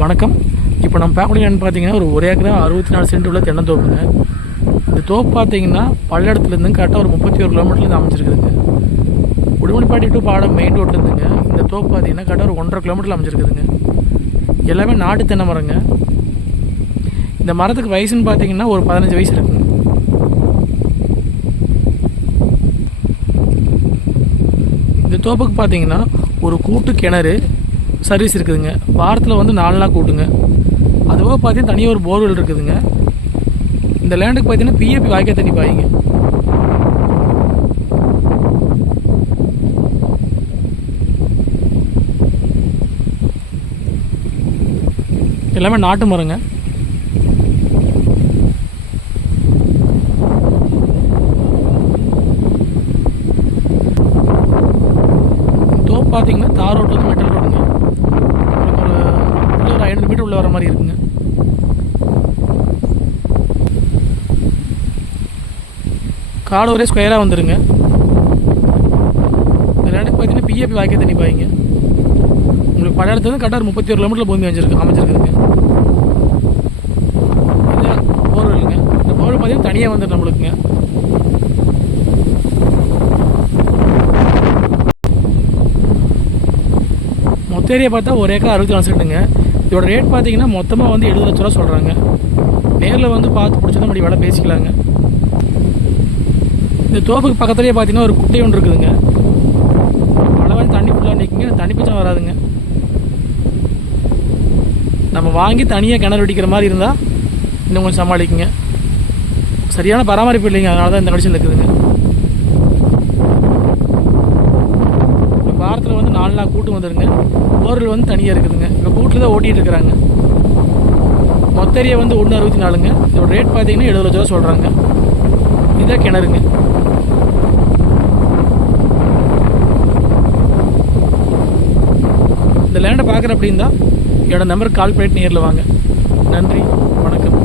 வணக்கம். இப்போ நம்ம பார்க்கக்கூடியன்னு பார்த்தீங்கன்னா ஒரு ஒரே ஏக்கரா அறுபத்தி நாலு சென்ட் உள்ள தென்னந்தோப்புங்க இந்த தோப்பு பார்த்தீங்கன்னா பல்லடத்துலேருந்து கரெக்டாக ஒரு முப்பத்தி ஒரு கிலோமீட்டர்லேருந்து அமைச்சிருக்குதுங்க உடுமலைப்பாட்டி டு பாடம் மெயின் ரோட்லேருந்துங்க இந்த தோப்பு பார்த்தீங்கன்னா கரெக்டாக ஒரு ஒன்றரை கிலோமீட்டரில் அமைச்சிருக்குதுங்க எல்லாமே நாட்டு தென்னை மரங்க. இந்த மரத்துக்கு வயசுன்னு பார்த்தீங்கன்னா ஒரு பதினஞ்சு வயசு இருக்குங்க. இந்த தோப்புக்கு பார்த்தீங்கன்னா ஒரு கூட்டு கிணறு சர்வீஸ் இருக்குதுங்க. வாரத்தில் வந்து நாலு நாள் கூட்டுங்க. அதுவாக பார்த்தீங்கன்னா தனியாக ஒரு போர்வெல் இருக்குதுங்க. இந்த லேண்டுக்கு பார்த்தீங்கன்னா பிஏபி வாய்க்கால் தண்ணி பாய்ங்க. எல்லாமே நாட்டு மரங்க. தோப்பு பார்த்தீங்கன்னா தார் ரோட்டு மெட்டல் ரோடுங்க. ஒரு ஐநூறு மீட்டர் உள்ளே வர மாதிரி இருக்குங்க. காடு ஒரே ஸ்கொயராக வந்துடுங்க இந்த பார்த்தீங்கன்னா பிஏபி வாய்க்க தண்ணி பாய்ங்க உங்களுக்கு பழைய இடத்துல கரெக்டாக ஒரு முப்பத்தி ஒரு கிலோமீட்டர் பூமி அமைஞ்சிருக்கு அமைஞ்சிருக்குதுங்க. இது போர்வெல்லுங்க இந்த போர்வெல் பார்த்தீங்கன்னா தனியாக வந்துடும் நம்மளுக்குங்க. மொத்த ஏரியா பார்த்தா ஒரு ஏக்கர் அறுபத்தி நாலு சென்ட்டுங்க. இதோட ரேட் பார்த்தீங்கன்னா மொத்தமாக வந்து எழுபது லட்ச ரூபா சொல்கிறாங்க நேரில் வந்து பார்த்து பிடிச்சதும் அப்படி வேலை பேசிக்கலாங்க. இந்த தோப்புக்கு பக்கத்துலேயே பார்த்தீங்கன்னா ஒரு குட்டை ஒன்று இருக்குதுங்க. மழை வந்து தண்ணி ஃபுல்லாக நிற்குங்க தண்ணி பிச்சம் வராதுங்க. நம்ம வாங்கி தனியாக கிணறு வெடிக்கிற மாதிரி இருந்தால் இன்னும் கொஞ்சம் சமாளிக்குங்க. சரியான பராமரிப்பு இல்லைங்க அதனால தான் இந்த கண்டிஷன் இருக்குதுங்க. வாரத்தில் வந்து நாலு நாள் கூட்டு வந்துடுங்க போர்வெல் வந்து தனியாக இருக்குதுங்க. ரூட்டில் தான் ஓட்டிகிட்டு இருக்கிறாங்க. மொத்த ஏரியா வந்து ஒன்று அறுபத்தி நாலுங்க. இதோட ரேட் பார்த்தீங்கன்னா எழுபது லட்ச ரூபா சொல்கிறாங்க இதான் கிணறுங்க. இந்த லேண்டை பார்க்குற அப்படின்னா என்னோடய நம்பருக்கு கால் பண்ணிட்டு நேரில் வாங்க. நன்றி. வணக்கம்.